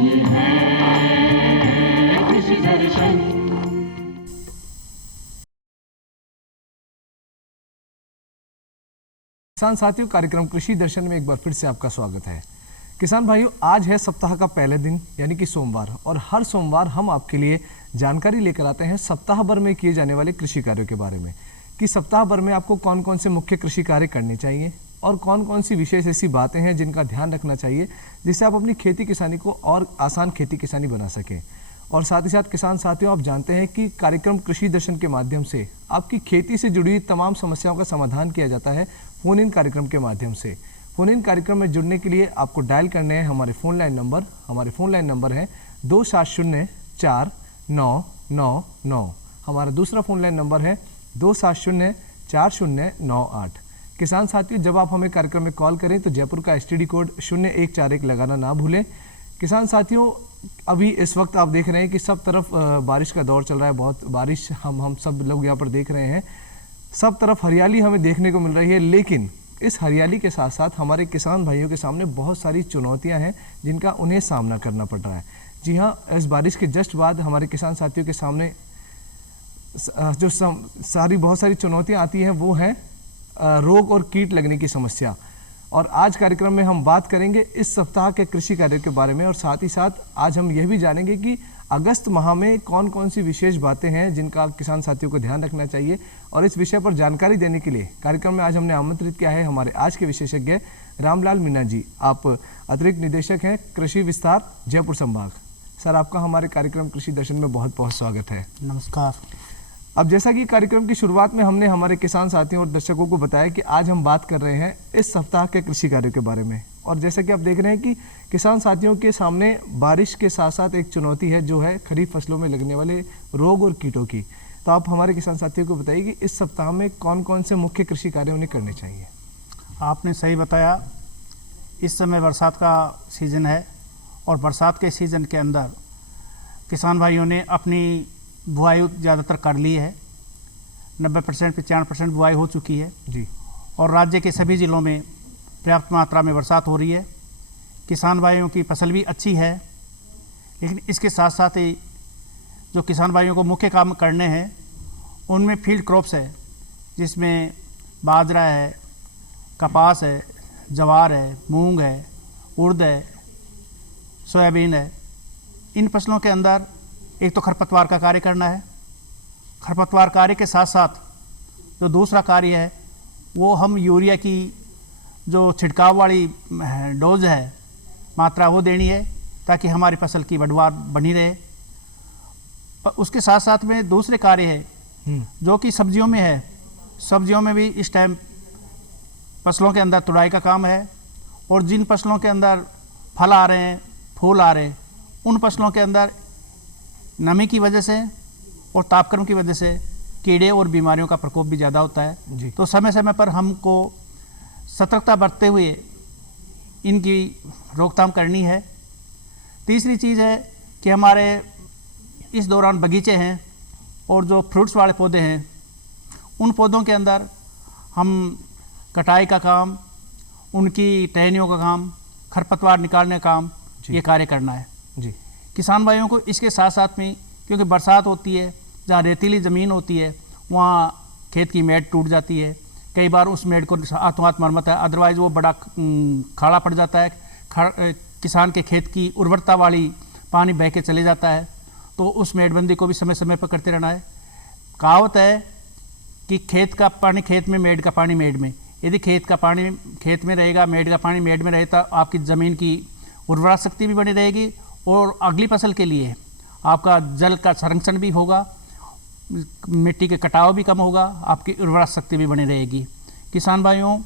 ये है कृषि दर्शन। किसान साथियों, कार्यक्रम कृषि दर्शन में एक बार फिर से आपका स्वागत है। किसान भाइयों, आज है सप्ताह का पहले दिन यानी कि सोमवार, और हर सोमवार हम आपके लिए जानकारी लेकर आते हैं सप्ताह भर में किए जाने वाले कृषि कार्यों के बारे में, कि सप्ताह भर में आपको कौन कौन से मुख्य कृषि कार्य करने चाहिए और कौन कौन सी विशेष ऐसी बातें हैं जिनका ध्यान रखना चाहिए जिससे आप अपनी खेती किसानी को और आसान खेती किसानी बना सकें। और साथ ही साथ किसान साथियों, आप जानते हैं कि कार्यक्रम कृषि दर्शन के माध्यम से आपकी खेती से जुड़ी तमाम समस्याओं का समाधान किया जाता है फोन इन कार्यक्रम के माध्यम से। फोन इन कार्यक्रम में जुड़ने के लिए आपको डायल करने हैं हमारे फ़ोन लाइन नंबर। हमारे फ़ोन लाइन नंबर है 27049999। हमारा दूसरा फ़ोन लाइन नंबर है 27040998। किसान साथियों, जब आप हमें कार्यक्रम में कॉल करें तो जयपुर का STD कोड 0141 लगाना ना भूलें। किसान साथियों, अभी इस वक्त आप देख रहे हैं कि सब तरफ बारिश का दौर चल रहा है। बहुत बारिश हम सब लोग यहाँ पर देख रहे हैं। सब तरफ हरियाली हमें देखने को मिल रही है, लेकिन इस हरियाली के साथ साथ हमारे किसान भाइयों के सामने बहुत सारी चुनौतियां हैं जिनका उन्हें सामना करना पड़ रहा है। जी हाँ, इस बारिश के जस्ट बाद हमारे किसान साथियों के सामने जो बहुत सारी चुनौतियां आती हैं वो हैं रोग और कीट लगने की समस्या। और आज कार्यक्रम में हम बात करेंगे इस सप्ताह के कृषि कार्य के बारे में, और साथ ही साथ आज हम यह भी जानेंगे कि अगस्त माह में कौन कौन सी विशेष बातें हैं जिनका किसान साथियों को ध्यान रखना चाहिए। और इस विषय पर जानकारी देने के लिए कार्यक्रम में आज हमने आमंत्रित किया है हमारे आज के विशेषज्ञ रामलाल मीणा जी। आप अतिरिक्त निदेशक हैं कृषि विस्तार जयपुर संभाग। सर, आपका हमारे कार्यक्रम कृषि दर्शन में बहुत बहुत स्वागत है। नमस्कार। अब जैसा कि कार्यक्रम की शुरुआत में हमने हमारे किसान साथियों और दर्शकों को बताया कि आज हम बात कर रहे हैं इस सप्ताह के कृषि कार्यों के बारे में, और जैसा कि आप देख रहे हैं कि किसान साथियों के सामने बारिश के साथ साथ एक चुनौती है जो है खरीफ फसलों में लगने वाले रोग और कीटों की। तो आप हमारे किसान साथियों को बताइए कि इस सप्ताह में कौन कौन से मुख्य कृषि कार्य उन्हें करने चाहिए। आपने सही बताया, इस समय बरसात का सीज़न है और बरसात के सीज़न के अंदर किसान भाइयों ने अपनी बुआई ज़्यादातर कर ली है। 90% 95% बुआई हो चुकी है जी। और राज्य के सभी ज़िलों में पर्याप्त मात्रा में बरसात हो रही है। किसान भाइयों की फसल भी अच्छी है, लेकिन इसके साथ साथ ही जो किसान भाइयों को मुख्य काम करने हैं उनमें फील्ड क्रॉप्स है, जिसमें बाजरा है, कपास है, ज्वार है, मूंग है, उड़द है, सोयाबीन है। इन फसलों के अंदर एक तो खरपतवार का कार्य करना है। खरपतवार कार्य के साथ साथ जो दूसरा कार्य है वो हम यूरिया की जो छिड़काव वाली डोज है, मात्रा वो देनी है ताकि हमारी फसल की बढ़वार बनी रहे। उसके साथ साथ में दूसरे कार्य है जो कि सब्जियों में है। सब्जियों में भी इस टाइम फसलों के अंदर तुड़ाई का काम है, और जिन फसलों के अंदर फल आ रहे हैं, फूल आ रहे हैं, उन फसलों के अंदर नमी की वजह से और तापक्रम की वजह से कीड़े और बीमारियों का प्रकोप भी ज़्यादा होता है जी। तो समय समय पर हमको सतर्कता बरतते हुए इनकी रोकथाम करनी है। तीसरी चीज़ है कि हमारे इस दौरान बगीचे हैं और जो फ्रूट्स वाले पौधे हैं, उन पौधों के अंदर हम कटाई का काम, उनकी टहनियों का काम, खरपतवार निकालने का काम, ये कार्य करना है जी। किसान भाइयों को इसके साथ साथ में, क्योंकि बरसात होती है, जहाँ रेतीली ज़मीन होती है वहाँ खेत की मेड़ टूट जाती है। कई बार उस मेड़ को हाथों हाथ मरम्मत है, अदरवाइज़ वो बड़ा खाड़ा पड़ जाता है। किसान के खेत की उर्वरता वाली पानी बह के चले जाता है, तो उस मेड़बंदी को भी समय समय पर करते रहना है। कहावत है कि खेत का पानी खेत में, मेड़ का पानी मेड़ में। यदि खेत का पानी खेत में रहेगा, मेड़ का पानी मेड़ में रहे, तो आपकी ज़मीन की उर्वरा शक्ति भी बनी रहेगी और अगली फसल के लिए आपका जल का संरक्षण भी होगा, मिट्टी के कटाव भी कम होगा, आपकी उर्वरा शक्ति भी बनी रहेगी। किसान भाइयों,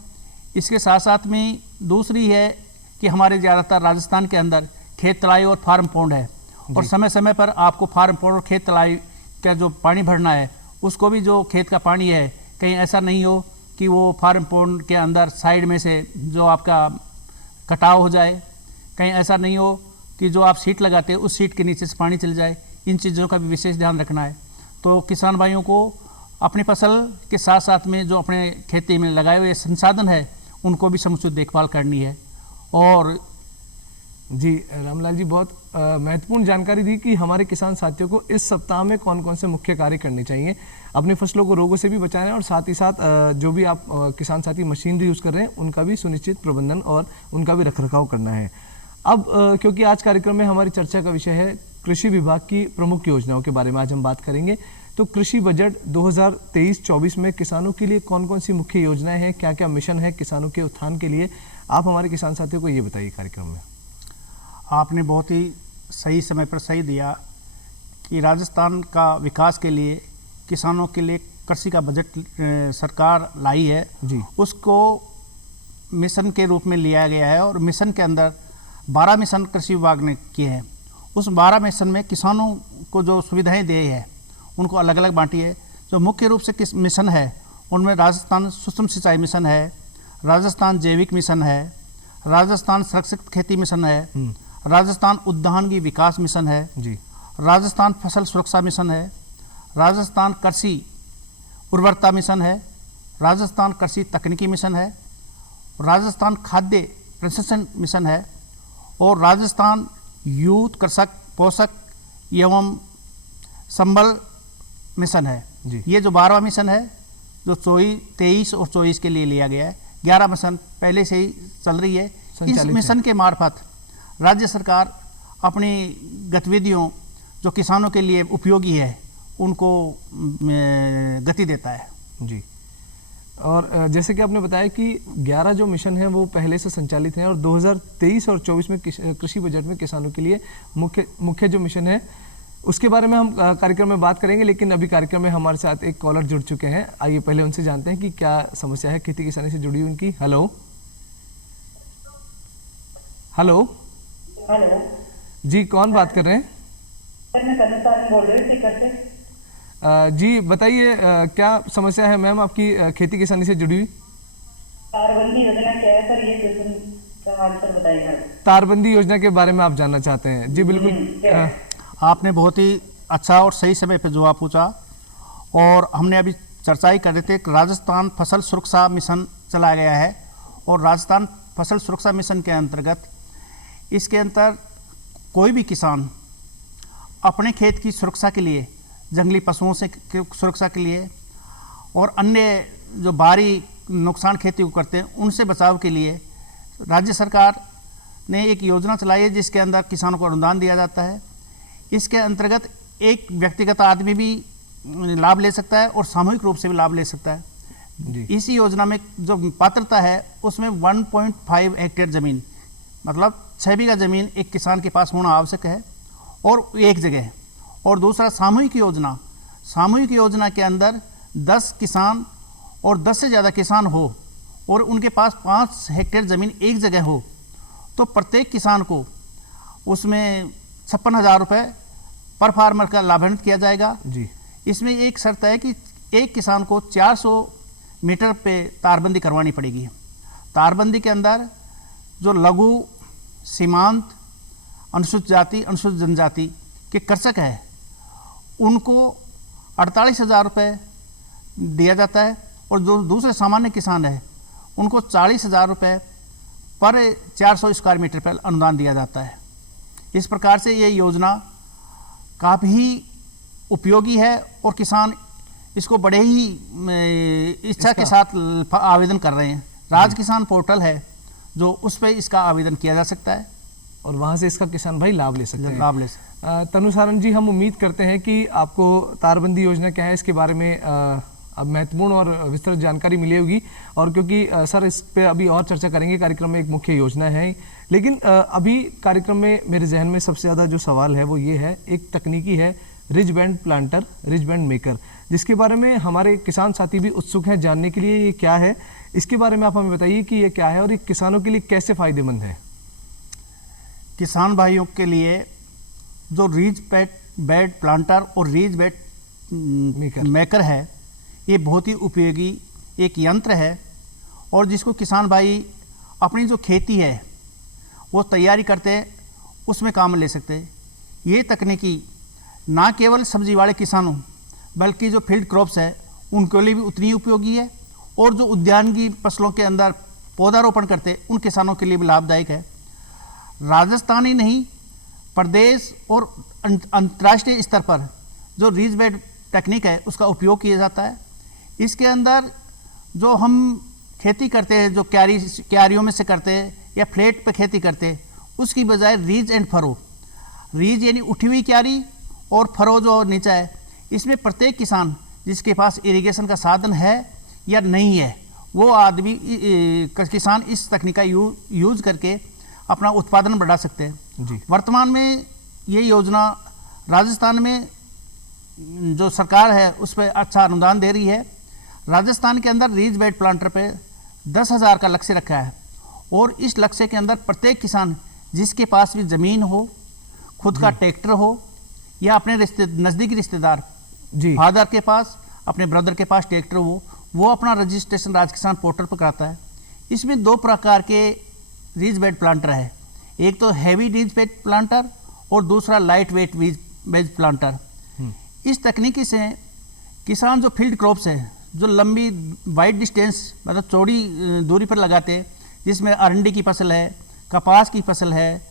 इसके साथ साथ में दूसरी है कि हमारे ज़्यादातर राजस्थान के अंदर खेत तलाई और फार्म पौंड है, और समय समय पर आपको फार्म पौंड और खेत तलाई का जो पानी भरना है, उसको भी जो खेत का पानी है, कहीं ऐसा नहीं हो कि वो फार्म पौंड के अंदर साइड में से जो आपका कटाव हो जाए, कहीं ऐसा नहीं हो कि जो आप सीट लगाते हैं उस सीट के नीचे से पानी चल जाए। इन चीज़ों का भी विशेष ध्यान रखना है। तो किसान भाइयों को अपनी फसल के साथ साथ में जो अपने खेती में लगाए हुए संसाधन है उनको भी समुचित देखभाल करनी है। और जी रामलाल जी, बहुत महत्वपूर्ण जानकारी दी कि हमारे किसान साथियों को इस सप्ताह में कौन कौन से मुख्य कार्य करने चाहिए। अपनी फसलों को रोगों से भी बचाना है और साथ ही साथ जो भी आप किसान साथी मशीनरी यूज़ कर रहे हैं उनका भी सुनिश्चित प्रबंधन और उनका भी रखरखाव करना है। अब क्योंकि आज कार्यक्रम में हमारी चर्चा का विषय है कृषि विभाग की प्रमुख योजनाओं के बारे में आज हम बात करेंगे। तो कृषि बजट 2023-24 में किसानों के लिए कौन कौन सी मुख्य योजनाएं हैं, क्या क्या मिशन है किसानों के उत्थान के लिए, आप हमारे किसान साथियों को ये बताइए कार्यक्रम में। आपने बहुत ही सही समय पर सही दिया कि राजस्थान का विकास के लिए किसानों के लिए कृषि का बजट सरकार लाई है जी। उसको मिशन के रूप में लिया गया है और मिशन के अंदर 12 मिशन कृषि विभाग ने किए हैं। उस 12 मिशन में किसानों को जो सुविधाएं दी है उनको अलग अलग बांटी है। जो मुख्य रूप से किस मिशन है उनमें राजस्थान सूक्ष्म सिंचाई मिशन है, राजस्थान जैविक मिशन है, राजस्थान सुरक्षित खेती मिशन है, राजस्थान उद्यानिकी विकास मिशन है जी, राजस्थान फसल सुरक्षा मिशन है, राजस्थान कृषि उर्वरता मिशन है, राजस्थान कृषि तकनीकी मिशन है, राजस्थान खाद्य प्रसंस्करण मिशन है और राजस्थान यूथ कृषक पोषक एवं संबल मिशन है जी। ये जो 12वां मिशन है जो 23 और 24 के लिए लिया गया है। 11 मिशन पहले से ही चल रही है। इस मिशन के मार्फत राज्य सरकार अपनी गतिविधियों जो किसानों के लिए उपयोगी है उनको गति देता है जी। और जैसे कि आपने बताया कि 11 जो मिशन है वो पहले से संचालित हैं और 2023 और 24 में कृषि बजट में किसानों के लिए मुख्य जो मिशन है उसके बारे में हम कार्यक्रम में बात करेंगे। लेकिन अभी कार्यक्रम में हमारे साथ एक कॉलर जुड़ चुके हैं, आइए पहले उनसे जानते हैं कि क्या समस्या है खेती किसानी से जुड़ी उनकी। हेलो हेलो हेलो जी, कौन बात कर रहे हैं? मैं तनुसार बोल रही हूँ सीकर से। जी बताइए, क्या समस्या है मैम आपकी खेती किसानी से जुड़ी हुई? तारबंदी योजना क्या है सर, ये क्वेश्चन का आंसर बताइएगा। तारबंदी योजना के बारे में आप जानना चाहते हैं? जी बिल्कुल। आपने बहुत ही अच्छा और सही समय पर जवाब पूछा और हमने अभी चर्चा ही कर रहे थे कि राजस्थान फसल सुरक्षा मिशन चलाया गया है और राजस्थान फसल सुरक्षा मिशन के अंतर्गत इसके अंदर कोई भी किसान अपने खेत की सुरक्षा के लिए, जंगली पशुओं से सुरक्षा के लिए और अन्य जो बाहरी नुकसान खेती को करते हैं उनसे बचाव के लिए राज्य सरकार ने एक योजना चलाई है जिसके अंदर किसानों को अनुदान दिया जाता है। इसके अंतर्गत एक व्यक्तिगत आदमी भी लाभ ले सकता है और सामूहिक रूप से भी लाभ ले सकता है जी। इसी योजना में जो पात्रता है उसमें 1.5 हेक्टेयर ज़मीन मतलब 6 बीघा ज़मीन एक किसान के पास होना आवश्यक है और एक जगह। और दूसरा सामूहिक योजना के अंदर 10 किसान और 10 से ज़्यादा किसान हो और उनके पास 5 हेक्टेयर ज़मीन एक जगह हो तो प्रत्येक किसान को उसमें 56,000 रुपये पर फार्मर का लाभान्वित किया जाएगा जी। इसमें एक शर्त है कि एक किसान को 400 मीटर पे तारबंदी करवानी पड़ेगी। तारबंदी के अंदर जो लघु सीमांत अनुसूचित जाति अनुसूचित जनजाति के कृषक है उनको 48,000 रुपये दिया जाता है और जो दूसरे सामान्य किसान है उनको 40,000 रुपये पर 400 स्क्वायर मीटर पर अनुदान दिया जाता है। इस प्रकार से ये योजना काफ़ी उपयोगी है और किसान इसको बड़े ही इच्छा के साथ आवेदन कर रहे हैं। राज किसान पोर्टल है जो उस पर इसका आवेदन किया जा सकता है और वहाँ से इसका किसान भाई लाभ ले सकते हैं। तनुसारन जी, हम उम्मीद करते हैं कि आपको तारबंदी योजना क्या है इसके बारे में अब महत्वपूर्ण और विस्तृत जानकारी मिली होगी और क्योंकि सर इस पे अभी और चर्चा करेंगे, कार्यक्रम में एक मुख्य योजना है। लेकिन अभी कार्यक्रम में मेरे जहन में सबसे ज़्यादा जो सवाल है वो ये है, एक तकनीकी है ridge band planter, ridge band maker, जिसके बारे में हमारे किसान साथी भी उत्सुक हैं जानने के लिए ये क्या है। इसके बारे में आप हमें बताइए कि ये क्या है और ये किसानों के लिए कैसे फ़ायदेमंद है। किसान भाइयों के लिए जो रीज बेड प्लांटर और रीज बेड मेकर है ये बहुत ही उपयोगी एक यंत्र है और जिसको किसान भाई अपनी जो खेती है वो तैयारी करते हैं उसमें काम ले सकते हैं। ये तकनीकी ना केवल सब्जी वाले किसानों बल्कि जो फील्ड क्रॉप्स है उनके लिए भी उतनी उपयोगी है और जो उद्यानिकी फसलों के अंदर पौधारोपण करते हैं उन किसानों के लिए भी लाभदायक है। राजस्थान ही नहीं, प्रदेश और अंतर्राष्ट्रीय स्तर पर जो रीच बेड टेक्निक है उसका उपयोग किया जाता है। इसके अंदर जो हम खेती करते हैं, जो क्यारियों में से करते हैं या फ्लैट पे खेती करते हैं, उसकी बजाय रीज एंड फरो, रीज यानी उठी हुई क्यारी और फरो जो नीचा है, इसमें प्रत्येक किसान जिसके पास इरिगेशन का साधन है या नहीं है, वो आदमी किसान इस तकनीक का यूज करके अपना उत्पादन बढ़ा सकते हैं। जी। वर्तमान में ये योजना राजस्थान में जो सरकार है उस पर अच्छा अनुदान दे रही है। राजस्थान के अंदर रीज बेड प्लांटर पे 10,000 का लक्ष्य रखा है और इस लक्ष्य के अंदर प्रत्येक किसान जिसके पास भी ज़मीन हो, खुद का ट्रैक्टर हो या अपने नज़दीकी रिश्तेदार जी, फादर के पास, अपने ब्रदर के पास ट्रैक्टर हो, वो अपना रजिस्ट्रेशन राज किसान पोर्टल पर कराता है। इसमें 2 प्रकार के रीज बेड प्लांटर है, एक तो हैवी रीज बेड प्लांटर और दूसरा लाइट वेट बेड प्लांटर। इस तकनीकी से किसान जो फील्ड क्रॉप्स है, जो लंबी वाइड डिस्टेंस मतलब चौड़ी दूरी पर लगाते हैं, जिसमें अरंडी की फसल है, कपास की फसल है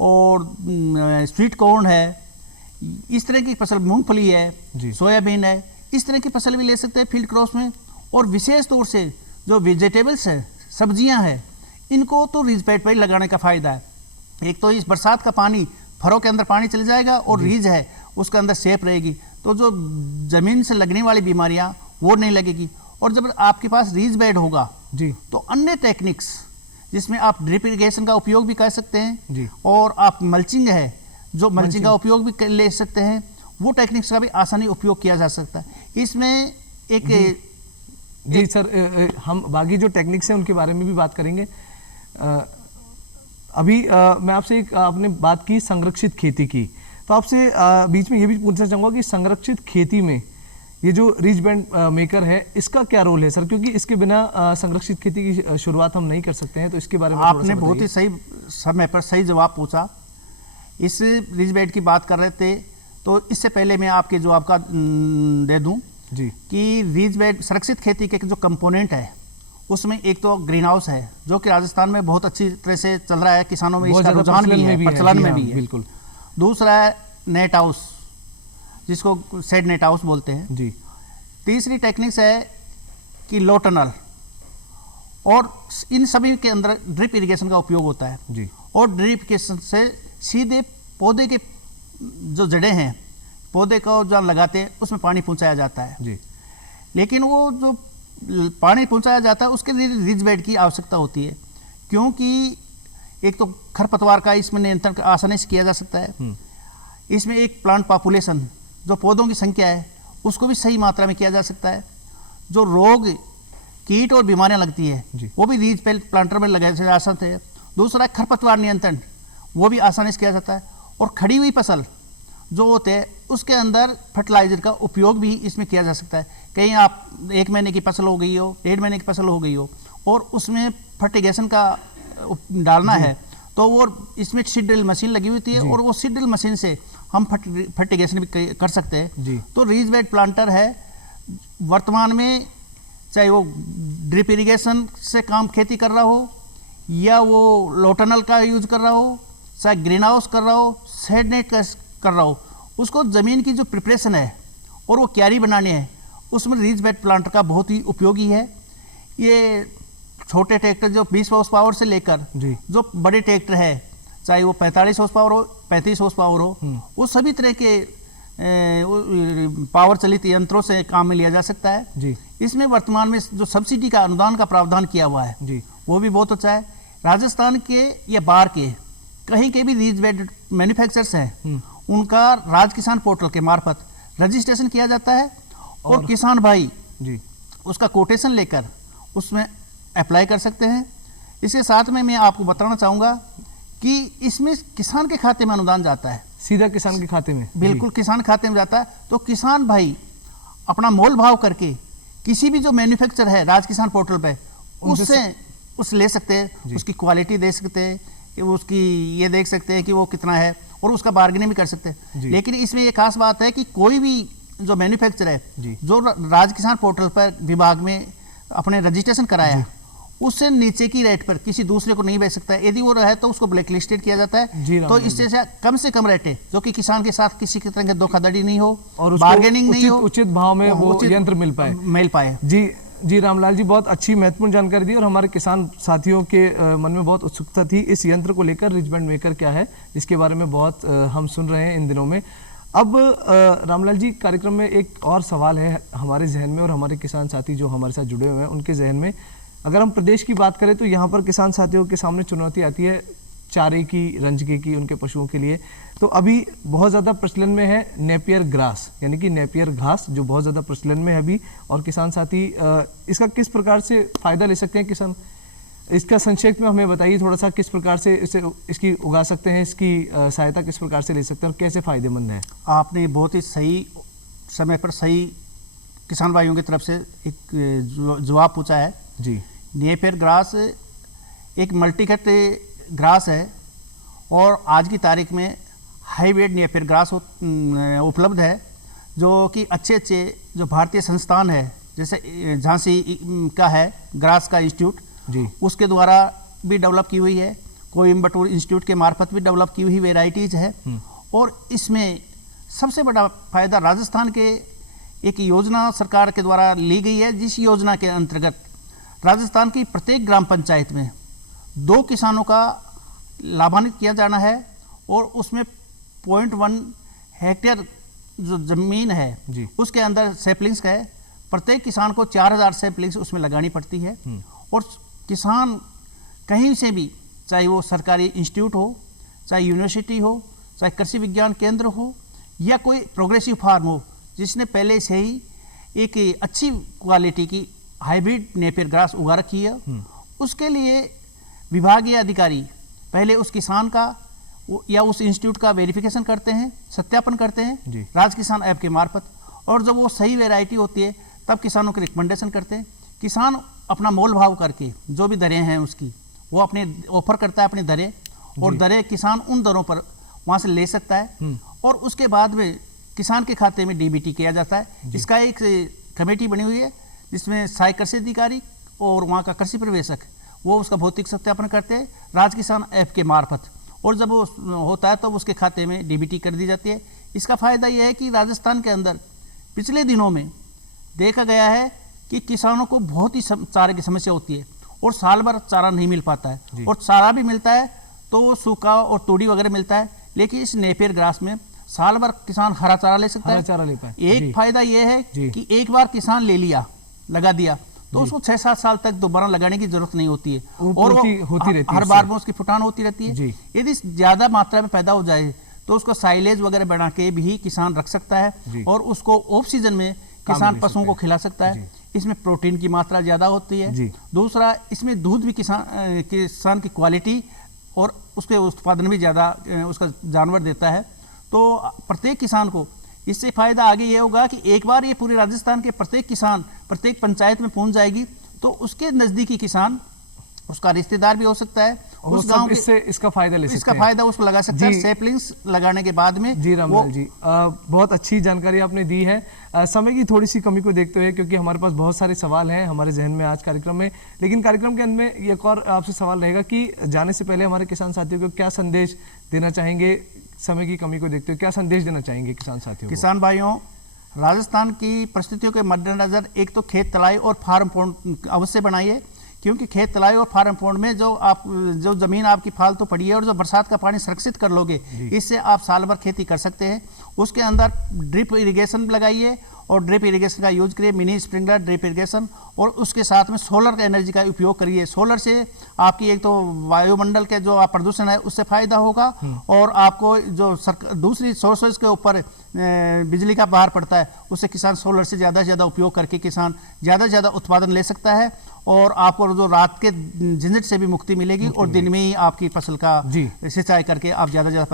और स्वीट कॉर्न है, इस तरह की फसल, मूंगफली है, सोयाबीन है, इस तरह की फसल भी ले सकते हैं फील्ड क्रॉप्स में। और विशेष तौर से जो वेजिटेबल्स है, सब्जियां हैं, इनको तो रीज बेड पर लगाने का फ़ायदा है। एक तो इस बरसात का पानी फरों के अंदर पानी चले जाएगा और रीज है उसके अंदर सेफ रहेगी, तो जो ज़मीन से लगने वाली बीमारियां वो नहीं लगेगी। और जब आपके पास रीज बेड होगा जी, तो अन्य टेक्निक्स जिसमें आप ड्रिप इरिगेशन का उपयोग भी कर सकते हैं जी, और आप मल्चिंग है, जो मल्चिंग का उपयोग भी ले सकते हैं, वो टेक्निक्स का भी आसानी उपयोग किया जा सकता है। इसमें जी सर, हम बाकी जो टेक्निक्स हैं उनके बारे में भी बात करेंगे। अभी मैं आपसे आपने बात की संरक्षित खेती की, तो आपसे बीच में ये भी पूछना चाहूँगा कि संरक्षित खेती में ये जो रीज बेड मेकर है, इसका क्या रोल है सर? क्योंकि इसके बिना संरक्षित खेती की शुरुआत हम नहीं कर सकते हैं, तो इसके बारे में आपने बहुत ही सही समय पर सही जवाब पूछा। इस रीज बेड की बात कर रहे थे, तो इससे पहले मैं आपके जवाब का दे दूं जी कि रीज बेड सुरक्षित खेती के जो कंपोनेंट है उसमें एक तो ग्रीन हाउस है, जो कि राजस्थान में बहुत अच्छी तरह से चल रहा है, किसानों में इसका रुझान भी है, प्रचलन में भी है। बिल्कुल। दूसरा है नेट हाउस, जिसको शेड नेट हाउस बोलते हैं जी। तीसरी टेक्निक्स है कि लो टनल, और इन सभी के अंदर ड्रिप इरिगेशन का उपयोग होता है जी। और ड्रिप इरिगेशन से सीधे पौधे के जो जड़ें हैं, पौधे को जहाँ लगाते हैं उसमें पानी पहुंचाया जाता है जी। लेकिन वो जो पानी पहुंचाया जाता है उसके लिए रीज बेड की आवश्यकता होती है, क्योंकि एक तो खरपतवार का इसमें नियंत्रण आसानी से किया जा सकता है। इसमें एक प्लांट पॉपुलेशन, जो पौधों की संख्या है, उसको भी सही मात्रा में किया जा सकता है। जो रोग, कीट और बीमारियां लगती है वो भी रीज बेड प्लांटर में लगाए जा सकते हैं। दूसरा है खरपतवार नियंत्रण, वो भी आसानी से किया जाता है। और खड़ी हुई फसल जो होते हैं उसके अंदर फर्टिलाइजर का उपयोग भी इसमें किया जा सकता है। कहीं आप 1 महीने की फसल हो गई हो, 1.5 महीने की फसल हो गई हो और उसमें फर्टिगेशन का डालना है, तो वो इसमें सीड ड्रिल मशीन लगी हुई है और वो सीड ड्रिल मशीन से हम फर्टिगेशन भी कर सकते हैं। तो रीज बेड प्लांटर है वर्तमान में, चाहे वो ड्रिप इरिगेशन से काम खेती कर रहा हो या वो लो टनल का यूज कर रहा हो, चाहे ग्रीन हाउस कर रहा हो, शेड नेट कर रहा हो, उसको ज़मीन की जो प्रिपरेशन है और वो क्यारी बनानी है, उसमें रीज बेड प्लांटर का बहुत ही उपयोगी है। ये छोटे ट्रैक्टर जो 20 हॉर्स पावर से लेकर जो बड़े ट्रैक्टर है, चाहे वो 45 हॉर्स पावर हो, 35 हॉर्स पावर हो, वो सभी तरह के पावर चलित यंत्रों से काम में लिया जा सकता है जी। इसमें वर्तमान में जो सब्सिडी का अनुदान का प्रावधान किया हुआ है जी, वो भी बहुत अच्छा है। राजस्थान के या बाहर के कहीं के भी रीज बेड मैन्युफैक्चरर्स हैं, उनका राज किसान पोर्टल के मार्फत रजिस्ट्रेशन किया जाता है और किसान भाई जी उसका कोटेशन लेकर उसमें अप्लाई कर सकते हैं। इसके साथ में मैं आपको बताना चाहूँगा कि इसमें किसान के खाते में अनुदान जाता है, सीधा किसान के खाते में, बिल्कुल किसान खाते में जाता है। तो किसान भाई अपना मोल भाव करके किसी भी जो मैन्युफैक्चर है राज किसान पोर्टल पे उससे ले सकते हैं, उसकी क्वालिटी देख सकते हैं, कि उसकी ये देख सकते हैं कि वो कितना है और उसका बार्गेनिंग भी कर सकते हैं। लेकिन इसमें ये खास बात है कि कोई भी जो मैन्युफैक्चर है जो राज किसान पोर्टल पर विभाग में अपने रजिस्ट्रेशन कराया, उससे नीचे की रेट पर किसी दूसरे को नहीं बेच सकता है। यदि वो रहे तो उसको ब्लैक लिस्टेड किया जाता जी है। राम तो लाल इससे कम से कम रेटें, जो कि किसान के साथ किसी तरह की धोखाधड़ी नहीं हो और उसको बार्गेनिंग नहीं हो, उचित भाव में वो यंत्र मिल पाए। जी रामलाल जी, बहुत अच्छी महत्वपूर्ण जानकारी दी और हमारे किसान साथियों के मन में बहुत उत्सुकता थी इस यंत्र को लेकर। रिच बैंड मेकर क्या है, इसके बारे में बहुत हम सुन रहे हैं इन दिनों में। अब रामलाल जी, कार्यक्रम में एक और सवाल है हमारे जहन में और हमारे किसान साथी जो हमारे साथ जुड़े हुए हैं उनके जहन में। अगर हम प्रदेश की बात करें तो यहाँ पर किसान साथियों के सामने चुनौती आती है चारे की, रंजके की, उनके पशुओं के लिए। तो अभी बहुत ज़्यादा प्रचलन में है नेपियर ग्रास, यानी कि नेपियर घास, जो बहुत ज़्यादा प्रचलन में है अभी। और किसान साथी इसका किस प्रकार से फ़ायदा ले सकते हैं किसान, इसका संक्षेप में हमें बताइए थोड़ा सा, किस प्रकार से इसकी उगा सकते हैं, इसकी सहायता किस प्रकार से ले सकते हैं और कैसे फ़ायदेमंद है। आपने बहुत ही सही समय पर सही किसान भाइयों की तरफ से एक जवाब पूछा है जी। नेपियर ग्रास एक मल्टीकट ग्रास है और आज की तारीख में हाईब्रिड नेपियर ग्रास उपलब्ध है, जो कि अच्छे जो भारतीय संस्थान है, जैसे झांसी का है ग्रास का इंस्टीट्यूट जी, उसके द्वारा भी डेवलप की हुई है, कोयम्बटूर इंस्टीट्यूट के मार्फत भी डेवलप की हुई वेराइटीज़ है। और इसमें सबसे बड़ा फायदा राजस्थान के एक योजना सरकार के द्वारा ली गई है, जिस योजना के अंतर्गत राजस्थान की प्रत्येक ग्राम पंचायत में 2 किसानों का लाभान्वित किया जाना है और उसमें 0.1 हेक्टेयर जो जमीन है जी, उसके अंदर सैपलिंग्स का है। प्रत्येक किसान को 4000 सैपलिंग्स उसमें लगानी पड़ती है। और किसान कहीं से भी, चाहे वो सरकारी इंस्टीट्यूट हो, चाहे यूनिवर्सिटी हो, चाहे कृषि विज्ञान केंद्र हो या कोई प्रोग्रेसिव फार्म हो, जिसने पहले से ही एक अच्छी क्वालिटी की हाइब्रिड नेपियर ग्रास उगा रखी है, उसके लिए विभागीय अधिकारी पहले उस किसान का या उस इंस्टीट्यूट का वेरिफिकेशन करते हैं, सत्यापन करते हैं राज किसान ऐप के मार्फत। और जब वो सही वैरायटी होती है तब किसानों के रिकमेंडेशन करते हैं। किसान अपना मोल भाव करके जो भी दरें हैं उसकी वो अपने ऑफर करता है अपनी दरें, और दरें किसान उन दरों पर वहाँ से ले सकता है। और उसके बाद में किसान के खाते में डीबीटी किया जाता है। इसका एक कमेटी बनी हुई है जिसमें सहायक कृषि अधिकारी और वहाँ का कृषि प्रवेशक वो उसका भौतिक सत्यापन करते हैं राज किसान ऐप के मार्फत, और जब वो होता है तब उसके खाते में डीबीटी कर दी जाती है। इसका फ़ायदा यह है कि राजस्थान के अंदर पिछले दिनों में देखा गया है कि किसानों को बहुत ही चारे की समस्या होती है और साल भर चारा नहीं मिल पाता है, और चारा भी मिलता है तो वो सूखा और तोड़ी वगैरह मिलता है। लेकिन इस नेपियर ग्रास में साल भर किसान हरा चारा ले सकता है। चारा ले पाए। एक फायदा यह है कि एक बार किसान ले लिया, लगा दिया, तो उसको 6-7 साल तक दोबारा लगाने की जरूरत नहीं होती है, और वो होती रहती हर बार में उसकी फुटान होती रहती है। यदि ज्यादा मात्रा में पैदा हो जाए तो उसको साइलेज वगैरह बना के भी किसान रख सकता है और उसको ऑफ सीजन में किसान पशुओं को खिला सकता है। इसमें प्रोटीन की मात्रा ज़्यादा होती है। दूसरा, इसमें दूध भी किसान की क्वालिटी और उसके उत्पादन भी ज़्यादा उसका जानवर देता है। तो प्रत्येक किसान को इससे फ़ायदा आगे ये होगा कि एक बार ये पूरे राजस्थान के प्रत्येक किसान प्रत्येक पंचायत में पहुंच जाएगी तो उसके नज़दीकी किसान उसका रिश्तेदार भी हो सकता है, उस गांव इससे इसका फायदा ले सकते हैं। इसका फायदा उसको लगा सकता है सैपलिंग्स लगाने के बाद में। जी रामलाल जी, बहुत अच्छी जानकारी आपने दी है। समय की थोड़ी सी कमी को देखते हुए, क्योंकि हमारे पास बहुत सारे सवाल हैं हमारे जहन में आज कार्यक्रम में, लेकिन कार्यक्रम के अंत में एक और आपसे सवाल रहेगा कि जाने से पहले हमारे किसान साथियों को क्या संदेश देना चाहेंगे, समय की कमी को देखते हुए क्या संदेश देना चाहेंगे किसान साथियों को? किसान भाइयों, राजस्थान की परिस्थितियों के मद्देनजर एक तो खेत तलाई और फार्म पॉन्ड अवश्य बनाइए, क्योंकि खेत तलाई और फार्म पॉन्ड में जो जमीन आपकी फालतू पड़ी है और जो बरसात का पानी सुरक्षित कर लोगे, इससे आप साल भर खेती कर सकते हैं। उसके अंदर ड्रिप इरिगेशन लगाइए और ड्रिप इरिगेशन का यूज करिए, मिनी स्प्रिंकलर ड्रिप इरिगेशन, और उसके साथ में सोलर एनर्जी का उपयोग करिए। सोलर से आपकी एक तो वायुमंडल के जो आप प्रदूषण है उससे फायदा होगा, और आपको जो दूसरी सोर्सेज के ऊपर बिजली का बाहर पड़ता है उससे किसान सोलर से ज़्यादा उपयोग करके किसान ज़्यादा उत्पादन ले सकता है, और आपको जो रात के झंझट से भी मुक्ति मिलेगी और दिन में ही आपकी फसल का सिंचाई करके आप ज़्यादा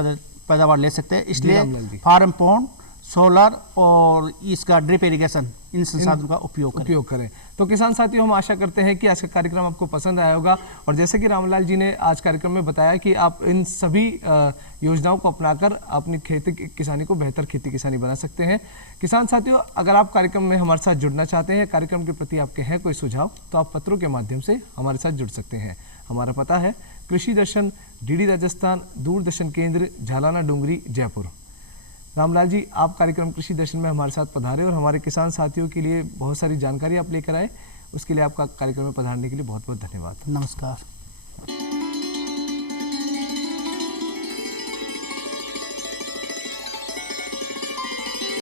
पैदावार ले सकते हैं। इसलिए फार्म पॉन्ड, सोलर और इसका ड्रिप इरिगेशन, इन संसाधनों का उपयोग करें। तो किसान साथियों, हम आशा करते हैं कि आज का कार्यक्रम आपको पसंद आया होगा और जैसे कि रामलाल जी ने आज कार्यक्रम में बताया कि आप इन सभी योजनाओं को अपनाकर अपनी खेती किसानी को बेहतर खेती किसानी बना सकते हैं। किसान साथियों, अगर आप कार्यक्रम में हमारे साथ जुड़ना चाहते हैं, कार्यक्रम के प्रति आपके हैं कोई सुझाव, तो आप पत्रों के माध्यम से हमारे साथ जुड़ सकते हैं। हमारा पता है कृषि दर्शन, डीडी राजस्थान, दूरदर्शन केंद्र, झालाना डूंगरी, जयपुर। रामलाल जी, आप कार्यक्रम कृषि दर्शन में हमारे साथ पधारे और हमारे किसान साथियों के लिए बहुत सारी जानकारी आप लेकर आए, उसके लिए आपका कार्यक्रम में पधारने के लिए बहुत बहुत धन्यवाद। नमस्कार।